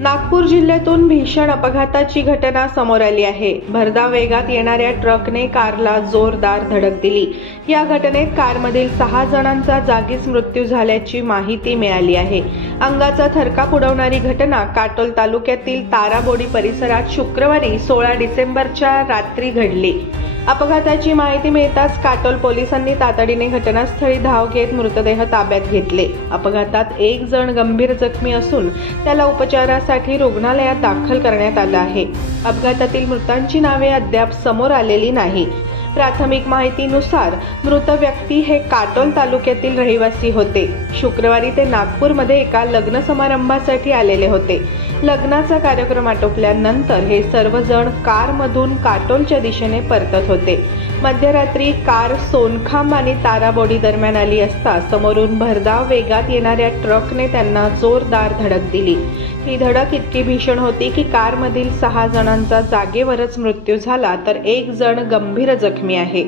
नागपूर जिल्ह्यातून भीषण अपघाताची घटना समोर आली आहे. भरधाव वेगात येणाऱ्या ट्रकने कारला जोरदार धडक दिली. या घटनेत कारमधील सहा जणांचा जागीच मृत्यू झाल्याची माहिती मिळाली आहे. अंगाचा थरकाप उडवणारी घटना काटोल तालुक्यातील ताराबोडी परिसरात शुक्रवारी सोळा डिसेंबरच्या रात्री घडली. अपघाताची माहिती मिळताच काटोल पोलिसांनी तातडीने घटनास्थळी धाव घेत मृतदेह ताब्यात घेतले. अपघातात एक जण गंभीर जखमी असून त्याला उपचारासाठी रुग्णालयात दाखल करण्यात आलं आहे. अपघातातील मृतांची नावे अद्याप समोर आलेली नाही. प्राथमिक माहितीनुसार मृत व्यक्ती हे काटोल तालुक्यातील रहिवासी होते. शुक्रवारी ते नागपूरमध्ये एका लग्न समारंभासाठी आलेले होते. लग्नाचा कार्यक्रम आटोपल्यानंतर हे सर्वजण कारमधून काटोलच्या दिशेने परतत होते. मध्यरात्री कार सोनखांब आणि ताराबोडी दरम्यान आली असता समोरून भरधाव वेगात येणाऱ्या ट्रकने त्यांना जोरदार धडक दिली. ही धडक इतकी भीषण होती की कारमधील सहा जणांचा जागेवरच मृत्यू झाला तर एक जण गंभीर जखमी आहे.